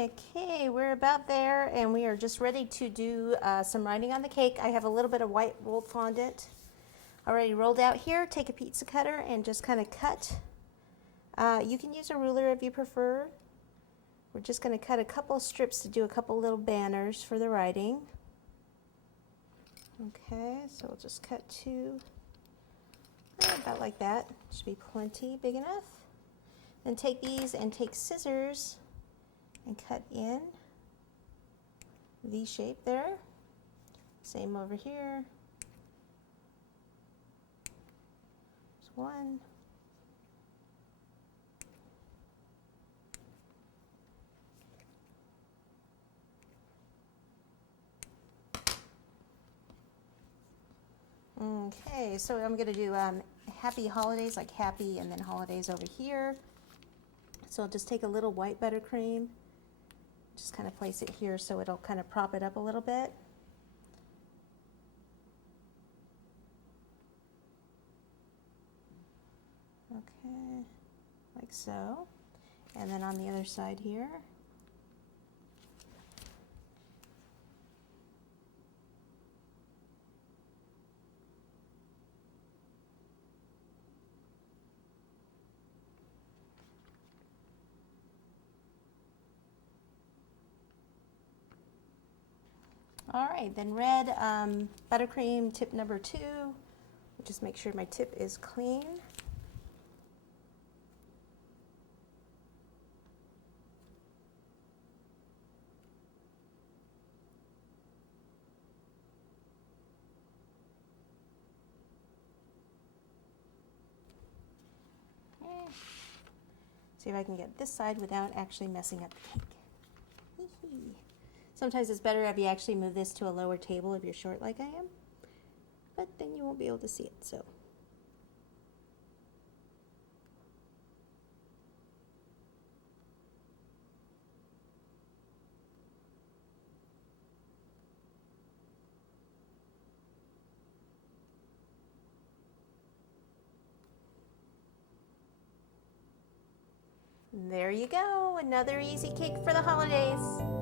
Okay, we're about there and we are just ready to do some writing on the cake. I have a little bit of white rolled fondant already rolled out here. Take a pizza cutter and just kind of cut. You can use a ruler if you prefer. We're just going to cut a couple of strips to do a couple little banners for the writing. Okay, so we'll just cut two, about like that. Should be plenty, big enough. Then take these and take scissors and cut in V shape there. Same over here. There's one. Okay, so I'm going to do happy holidays, like happy and then holidays over here. So I'll just take a little white buttercream, just kind of place it here so it'll kind of prop it up a little bit. Okay, like so. And then on the other side here. All right, then red buttercream tip number 2. Just make sure my tip is clean. Okay. See if I can get this side without actually messing up the cake. Sometimes it's better if you actually move this to a lower table if you're short like I am, but then you won't be able to see it, so. There you go, another easy cake for the holidays.